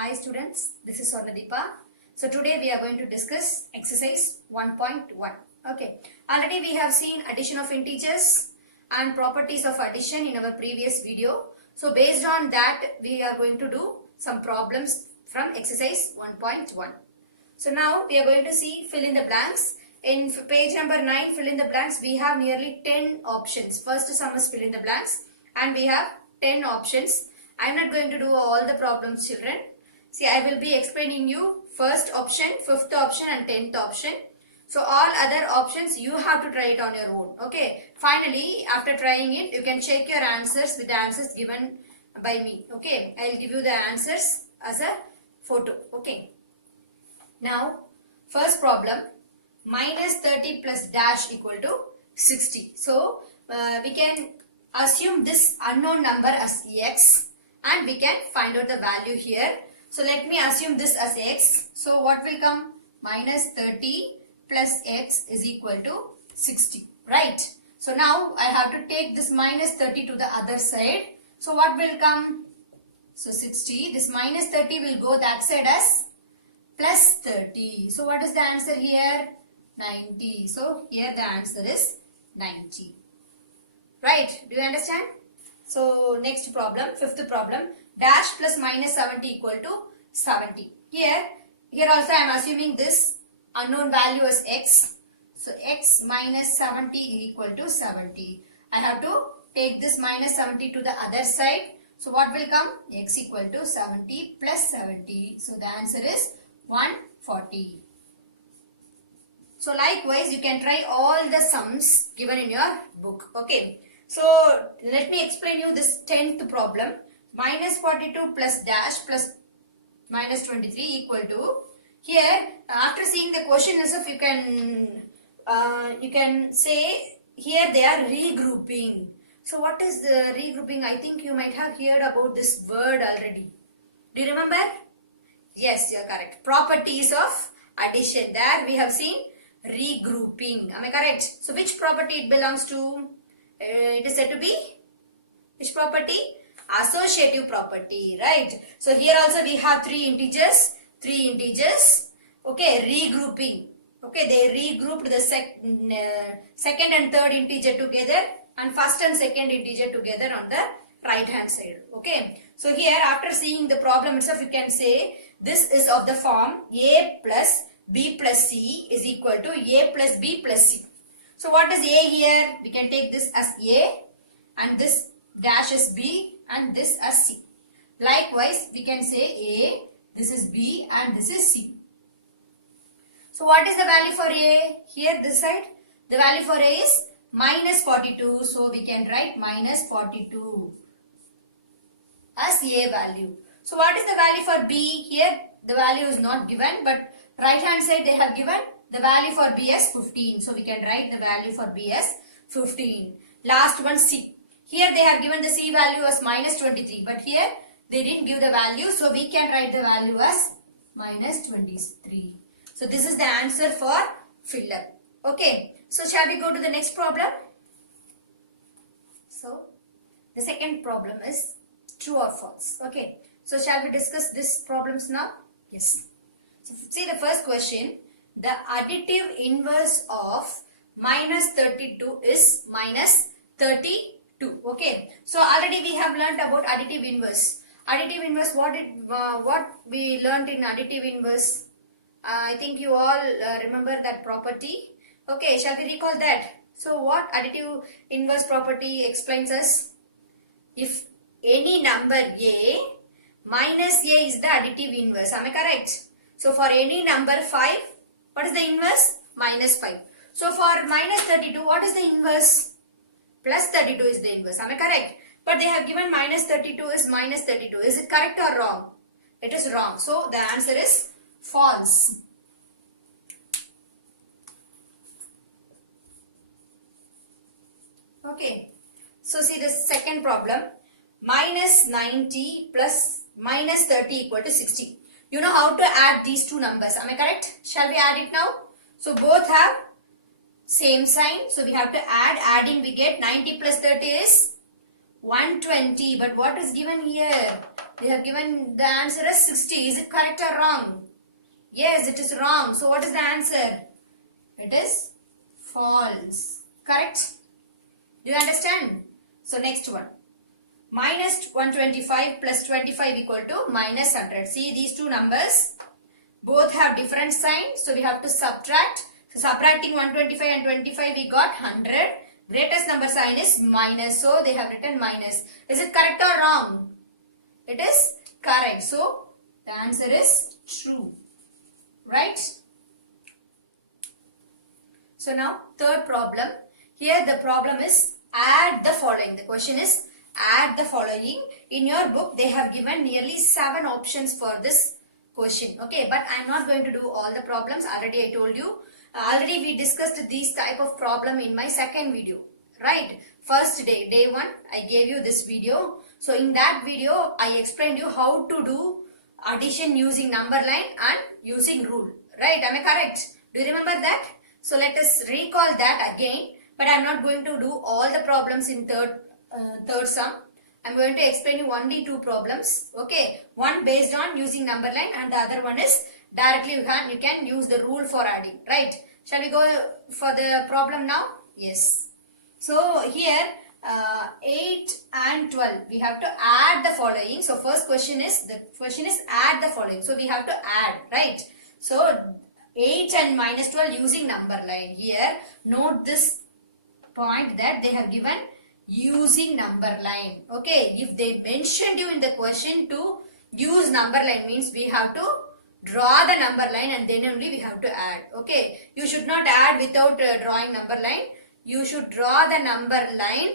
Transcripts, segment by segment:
Hi students, this is Swarnadeepa. So today we are going to discuss exercise 1.1. Okay, already we have seen addition of integers and properties of addition in our previous video. So based on that we are going to do some problems from exercise 1.1. So now we are going to see fill in the blanks. In page number 9 fill in the blanks we have nearly 10 options. First sum is fill in the blanks and we have 10 options. I am not going to do all the problems children. See, I will be explaining you first option, fifth option and 10th option. So all other options you have to try it on your own. Okay. Finally, after trying it, you can check your answers with the answers given by me. Okay. I will give you the answers as a photo. Okay. Now, first problem, minus 30 plus dash equal to 60. So, we can assume this unknown number as x and we can find out the value here. So let me assume this as x. So what will come? Minus 30 plus x is equal to 60. Right? So now I have to take this minus 30 to the other side. So what will come? So 60. This minus 30 will go that side as plus 30. So what is the answer here? 90. So here the answer is 90. Right? Do you understand? So next problem, fifth problem. Dash plus minus 70 equal to 70. Here also I am assuming this unknown value as x. So x minus 70 equal to 70. I have to take this minus 70 to the other side. So what will come? X equal to 70 plus 70. So the answer is 140. So likewise you can try all the sums given in your book. Okay. So let me explain you this 10th problem. Minus 42 plus dash plus minus 23 equal to, here after seeing the question itself you can say here they are regrouping. So what is the regrouping? I think you might have heard about this word already. Do you remember? Yes, you are correct. Properties of addition. There we have seen regrouping. Am I correct? So which property it belongs to? It is said to be which property? Associative property, right? So here also we have three integers. Okay, regrouping. Okay, they regrouped the second and third integer together and first and second integer together on the right hand side. Okay, so here after seeing the problem itself you can say this is of the form a plus b plus c is equal to a plus b plus c. So what is a here? We can take this as a and this dash is b and this as c. Likewise, we can say a, this is b and this is c. So what is the value for a? Here this side, the value for a is minus 42. So we can write minus 42 as a value. So what is the value for b? Here the value is not given, but right hand side they have given the value for b as 15. So we can write the value for b as 15. Last one c. Here they have given the c value as minus 23. But here they didn't give the value. So we can write the value as minus 23. So this is the answer for fill up. Okay. So shall we go to the next problem? So the second problem is true or false. Okay. So shall we discuss these problems now? Yes. So see the first question. The additive inverse of minus 32 is minus 32. Okay. So already we have learnt about additive inverse. Additive inverse, what we learnt in additive inverse? I think you all remember that property. Okay. Shall we recall that? So what additive inverse property explains us? If any number a minus a is the additive inverse. Am I correct? So for any number 5, what is the inverse? Minus 5. So for minus 32, what is the inverse? Plus 32 is the inverse. Am I correct? But they have given minus 32 is minus 32. Is it correct or wrong? It is wrong. So the answer is false. Okay. So see the second problem. Minus 90 plus minus 30 equal to 60. You know how to add these two numbers. Am I correct? Shall we add it now? So both have same sign. So we have to add. Adding we get 90 plus 30 is 120. But what is given here? They have given the answer as 60. Is it correct or wrong? Yes, it is wrong. So what is the answer? It is false. Correct? Do you understand? So next one. Minus 125 plus 25 equal to minus 100. See these two numbers. Both have different signs. So we have to subtract. So subtracting 125 and 25 we got 100. Greatest number sign is minus. So they have written minus. Is it correct or wrong? It is correct. So the answer is true. Right? So now third problem. Here the problem is add the following. The question is add the following. In your book they have given nearly 7 options for this question. Okay, but I am not going to do all the problems. Already I told you. Already we discussed these type of problem in my second video. Right? First day 1 I gave you this video. So in that video I explained you how to do addition using number line and using rule. Right? Am I correct? Do you remember that? So let us recall that again. But I am not going to do all the problems in third sum. I am going to explain you only 2 problems. Okay. One based on using number line and the other one is directly you can use the rule for adding. Right. Shall we go for the problem now? Yes. So here 8 and 12 we have to add the following. So first question is add the following. So we have to add. Right. So 8 and minus 12 using number line. Here note this point that they have given using number line. Okay, if they mentioned you in the question to use number line means we have to draw the number line and then only we have to add. Okay, you should not add without drawing number line. You should draw the number line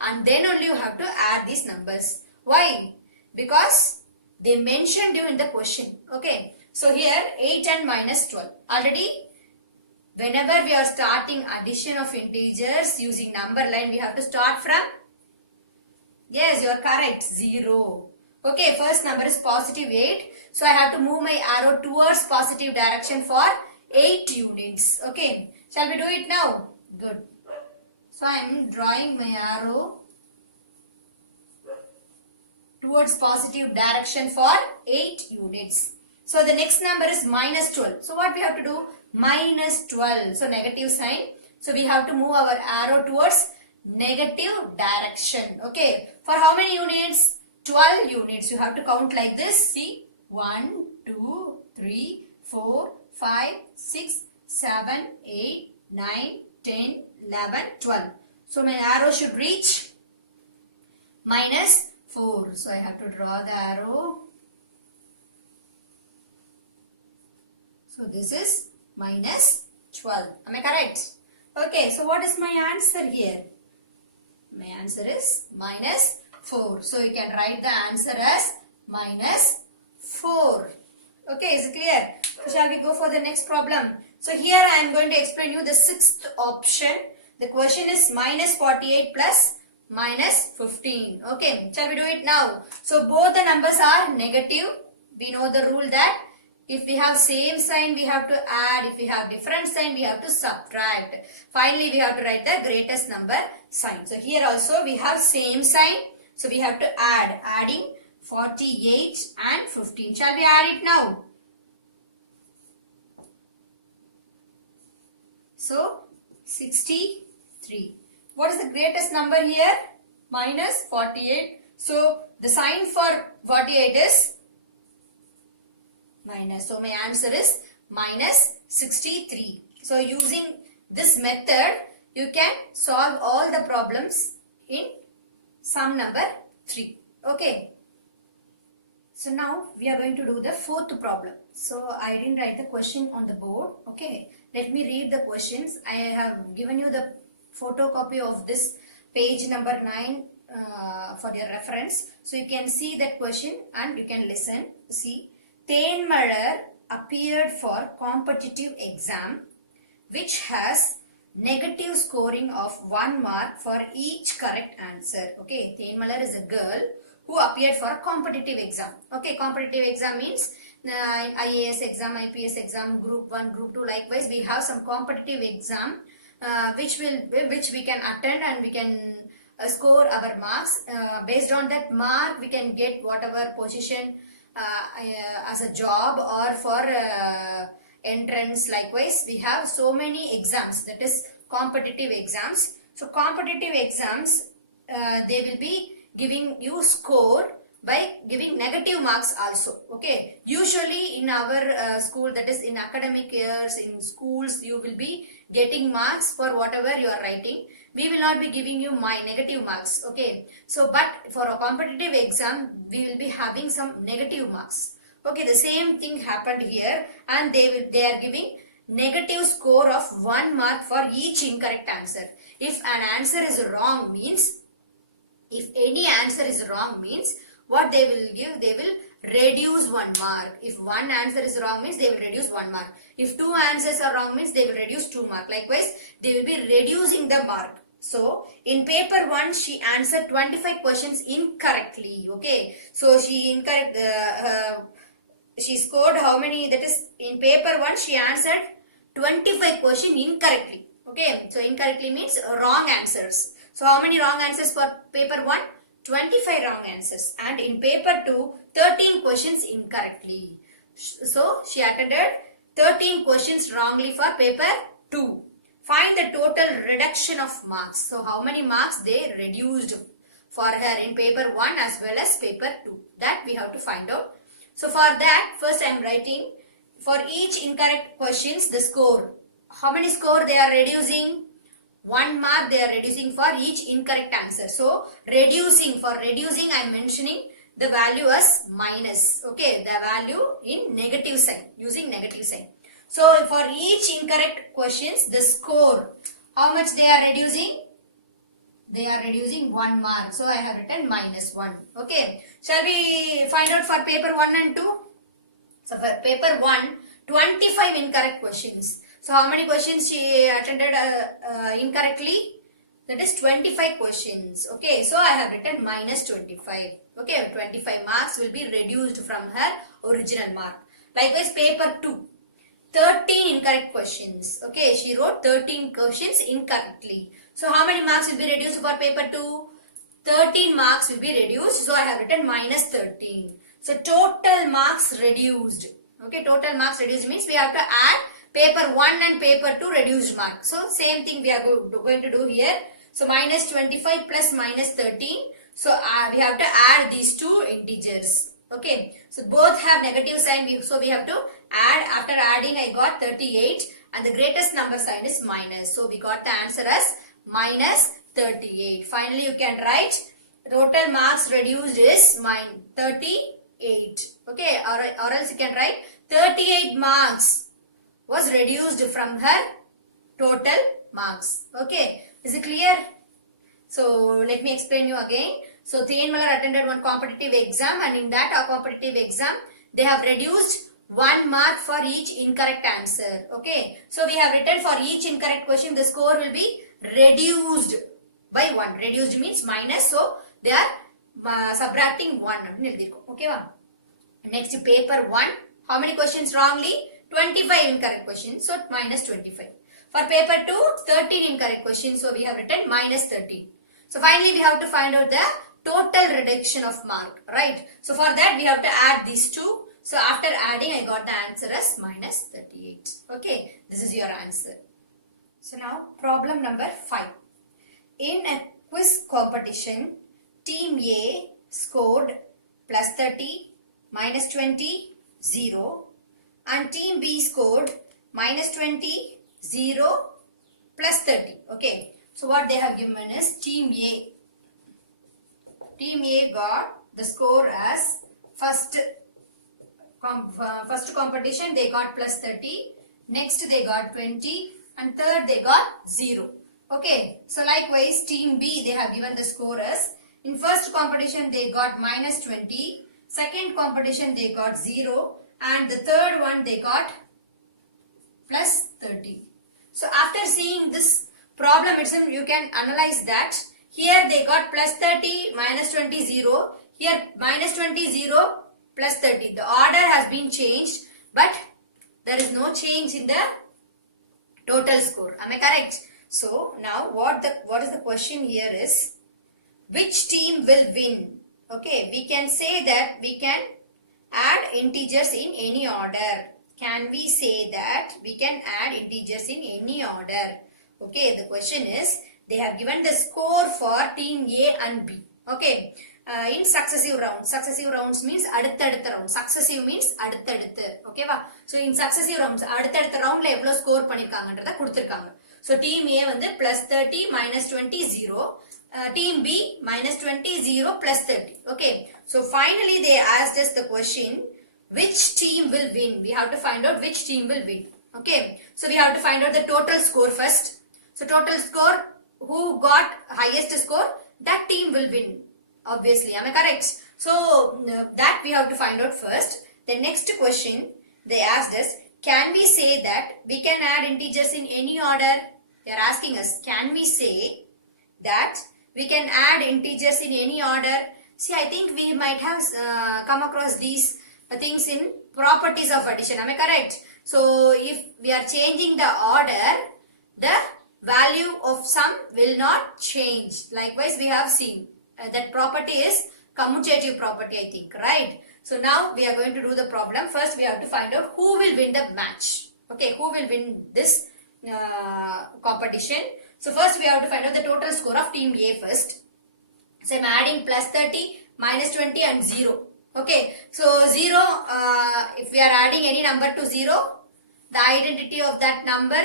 and then only you have to add these numbers. Why? Because they mentioned you in the question. Okay, so here 8 and minus 12. Already whenever we are starting addition of integers using number line, we have to start from, yes, you are correct, 0. Okay, first number is positive 8. So I have to move my arrow towards positive direction for 8 units. Okay, shall we do it now? Good. So I am drawing my arrow towards positive direction for 8 units. So the next number is minus 12. So what we have to do? Minus 12. So negative sign. So we have to move our arrow towards negative direction. Okay. For how many units? 12 units. You have to count like this. See. 1, 2, 3, 4, 5, 6, 7, 8, 9, 10, 11, 12. So my arrow should reach minus 4. So I have to draw the arrow. So this is minus 12. Am I correct? Okay, so what is my answer here? My answer is minus 4. So you can write the answer as minus 4. Okay, is it clear? So shall we go for the next problem? So here I am going to explain you the 6th option. The question is minus 48 plus minus 15. Okay, shall we do it now? So both the numbers are negative. We know the rule that if we have same sign, we have to add. If we have different sign, we have to subtract. Finally, we have to write the greatest number sign. So here also we have same sign. So we have to add. Adding 48 and 15. Shall we add it now? So 63. What is the greatest number here? Minus 48. So the sign for 48 is minus. So my answer is minus 63. So using this method, you can solve all the problems in sum number 3. Okay. So now we are going to do the 4th problem. So I didn't write the question on the board. Okay. Let me read the questions. I have given you the photocopy of this page number 9 for your reference. So you can see that question and you can listen. See. Thenmalar appeared for competitive exam which has negative scoring of 1 mark for each correct answer. Okay, Thenmalar is a girl who appeared for a competitive exam. Okay, competitive exam means IAS exam, IPS exam, group 1, group 2. Likewise, we have some competitive exam which we can attend and we can score our marks. Based on that mark, we can get whatever position as a job or for entrance. Likewise, we have so many exams, that is competitive exams. So competitive exams, they will be giving you score by giving negative marks also. Okay, usually in our school, that is in academic years, in schools, you will be getting marks for whatever you are writing. We will not be giving you my negative marks. Okay, so but for a competitive exam, we will be having some negative marks. Okay, the same thing happened here, and they are giving negative score of 1 mark for each incorrect answer. If an answer is wrong means, if any answer is wrong means, what they will give, they will reduce 1 mark. If one answer is wrong means, they will reduce 1 mark. If 2 answers are wrong means, they will reduce 2 mark. Likewise, they will be reducing the mark. So, in paper 1, she answered 25 questions incorrectly. Okay, so she scored how many? That is, in paper 1, she answered 25 questions incorrectly. Okay, so incorrectly means wrong answers. So how many wrong answers for paper 1? 25 wrong answers. And in paper 2, 13 questions incorrectly. So she attended 13 questions wrongly for paper 2. Find the total reduction of marks. So how many marks they reduced for her in paper 1 as well as paper 2. That we have to find out. So for that, first I am writing for each incorrect questions the score. How many score they are reducing? 1 mark they are reducing for each incorrect answer. So reducing, for reducing I am mentioning the value as minus. Okay, the value in negative sign, using negative sign. So for each incorrect questions, the score, how much they are reducing? They are reducing 1 mark. So I have written -1. Okay, shall we find out for paper 1 and 2? So for paper 1, 25 incorrect questions. So how many questions she attended incorrectly? That is 25 questions. Okay, so I have written -25. Okay, 25 marks will be reduced from her original mark. Likewise, paper 2, 13 incorrect questions. Okay, she wrote 13 questions incorrectly. So how many marks will be reduced for paper 2? 13 marks will be reduced. So I have written -13. So total marks reduced. Okay, total marks reduced means we have to add paper 1 and paper 2 reduced mark. So same thing we are going to do here. So -25 plus -13. So we have to add these two integers. Okay, so both have negative sign. So we have to add. After adding, I got 38 and the greatest number sign is minus. So we got the answer as -38. Finally, you can write total marks reduced is -38. Okay, or else you can write 38 marks was reduced from her total marks. Okay, is it clear? So let me explain you again. So Thiene Muller attended one competitive exam, and in that competitive exam they have reduced 1 mark for each incorrect answer. Okay, so we have written for each incorrect question the score will be reduced by 1. Reduced means minus, so they are subtracting 1. Okay, next paper 1, how many questions wrongly? 25 incorrect questions, so -25. For paper 2, 13 incorrect questions, so we have written -13. So finally we have to find out the total reduction of mark, right? So for that we have to add these two. So after adding, I got the answer as -38. Okay, this is your answer. So now problem number 5. In a quiz competition, team A scored +30, -20, 0, and team B scored -20, 0, +30. Okay, so what they have given is team A. Team A got the score as first competition they got +30, next they got 20, and third they got 0. Okay, so likewise team B they have given the score as in first competition they got -20, second competition they got 0, and the third one they got +30. So after seeing this problem itself, you can analyze that here they got +30, -20, 0. Here -20, 0, +30. The order has been changed, but there is no change in the total score. Am I correct? So now what is the question here is, which team will win? Okay, we can say that we can add integers in any order. Can we say that we can add integers in any order? Okay, the question is, they have given the score for team A and B. Okay, in successive rounds. Successive rounds means அடுத்தடுத்த round. Successive means அடுத்தடுத்து. Okay வா? So in successive rounds, அடுத்தடுத்த roundல எவ்வளவு score பண்ணிருக்காங்கன்றத கொடுத்திருக்காங்க. So team A வந்து plus 30 minus 20 0. Team B minus 20 0 plus 30. Okay, so finally they asked us the question, which team will win? We have to find out which team will win. Okay, so we have to find out the total score first. So total score, who got highest score, that team will win. Obviously, am I correct? So that we have to find out first. The next question they asked us, can we say that we can add integers in any order? They are asking us, can we say that we can add integers in any order? See, I think we might have come across these things in properties of addition. Am I correct? So if we are changing the order, the value of sum will not change. Likewise, we have seen that property is commutative property, I think, right? So now we are going to do the problem. First, we have to find out who will win the match. Okay, who will win this competition? So first, we have to find out the total score of team A first. So I'm adding plus 30, minus 20 and 0. Okay, so 0, if we are adding any number to 0, the identity of that number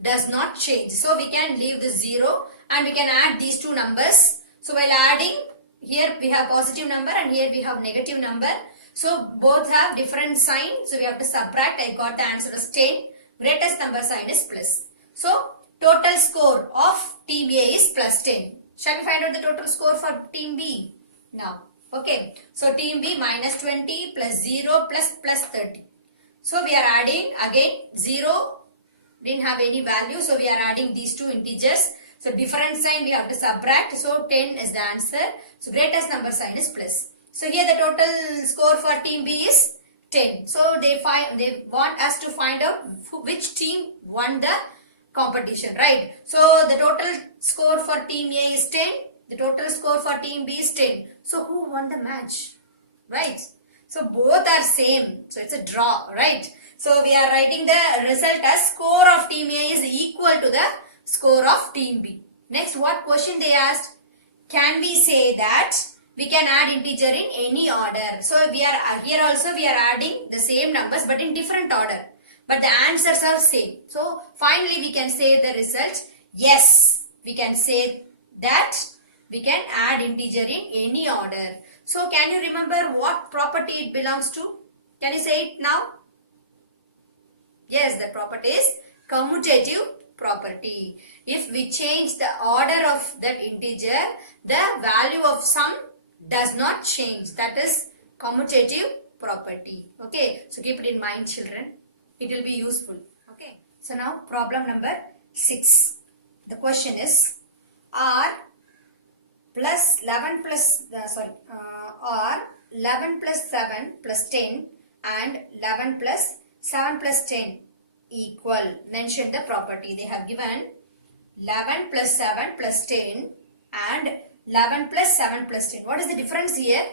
does not change. So we can leave the 0 and we can add these two numbers. So while adding, here we have positive number and here we have negative number. So both have different sign. So we have to subtract. I got the answer as 10. Greatest number sign is plus. So total score of team A is plus 10. Shall we find out the total score for team B now? Okay. So team B minus 20 plus 0 plus 30. So we are adding again 0. Didn't have any value. So we are adding these two integers. So different sign we have to subtract. So 10 is the answer. So greatest number sign is plus. So here the total score for team B is 10. So they want us to find out which team won the competition, right? So the total score for team A is 10. The total score for team B is 10. So who won the match? Right? So both are same. So it's a draw, right? So we are writing the result as score of team A is equal to the score of team B. Next, what question they asked? Can we say that we can add integer in any order? So we are here also we are adding the same numbers but in different order. But the answers are same. So finally we can say the result. Yes, we can say that we can add integer in any order. So can you remember what property it belongs to? Can you say it now? Yes, the property is commutative property. If we change the order of that integer, the value of sum does not change. That is commutative property. Okay, so keep it in mind, children. It will be useful. Okay, so now problem number 6. The question is, are 11 plus 7 plus 10 and 11 plus 7 plus 10 equal? Mention the property. They have given 11 plus 7 plus 10 and 11 plus 7 plus 10. What is the difference here?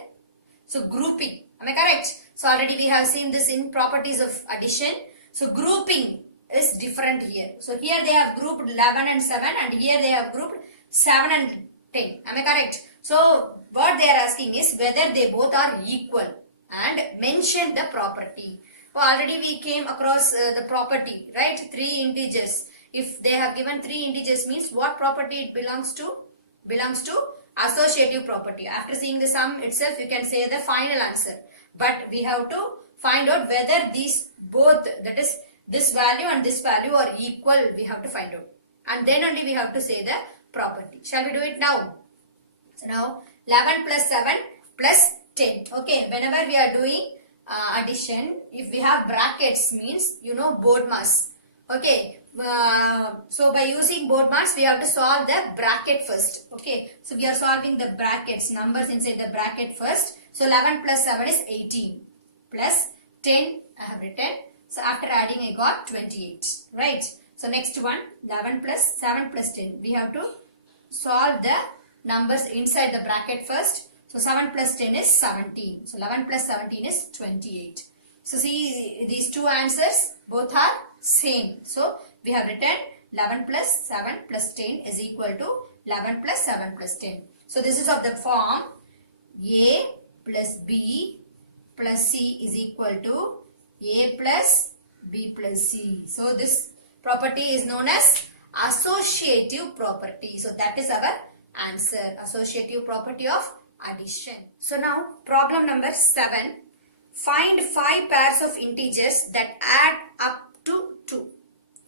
So grouping. Am I correct? So already we have seen this in properties of addition. So grouping is different here. So here they have grouped 11 and 7 and here they have grouped 7 and 10. Am I correct? So what they are asking is whether they both are equal and mention the property. Oh, already we came across the property, right? 3 integers. If they have given 3 integers means what property it belongs to? Belongs to associative property. After seeing the sum itself, you can say the final answer. But we have to find out whether these both, that is this value and this value are equal. We have to find out. And then only we have to say the property. Shall we do it now? So now 11 plus 7 plus 10. Okay, whenever we are doing addition, if we have brackets means you know BODMAS. Okay, so by using BODMAS we have to solve the bracket first. Okay, so we are solving the brackets, numbers inside the bracket first. So 11 plus 7 is 18 plus 10 I have written. So after adding I got 28, right? So next one, 11 plus 7 plus 10. We have to solve the numbers inside the bracket first. So 7 plus 10 is 17. So 11 plus 17 is 28. So see these two answers both are same. So we have written 11 plus 7 plus 10 is equal to 11 plus 7 plus 10. So this is of the form A plus B plus C is equal to A plus B plus C. So this property is known as associative property. So that is our answer, associative property of addition. So now problem number 7. Find 5 pairs of integers that add up to 2.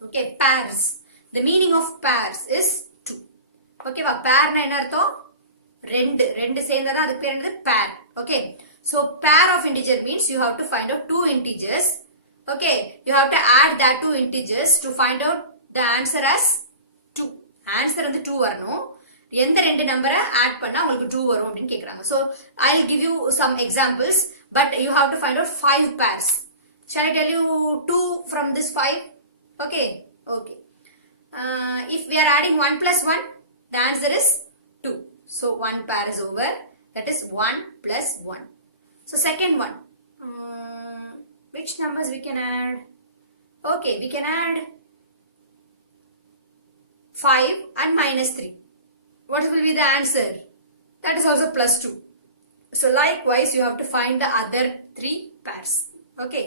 Okay, pairs. The meaning of pairs is 2. Okay, pair na enna artham? Rendu சேர்ந்ததா அதுக்கு பேர் என்னது pair. Okay, so pair of integer means you have to find out 2 integers. Okay, you have to add that 2 integers to find out the answer as 2. Answer வந்து 2 வரணும். எந்த ரெண்டு நம்பரை add பண்ணா உங்களுக்கு 2 வரும் அப்படினு கேக்குறாங்க. So I'll give you some examples, but you have to find out 5 pairs. Shall I tell you 2 from this 5? Okay, okay. If we are adding 1 plus 1, the answer is 2. So 1 pair is over. That is 1 plus 1. So second one. Which numbers we can add? Okay, we can add 5 and minus 3. What will be the answer? That is also plus 2. So likewise, you have to find the other 3 pairs. Okay.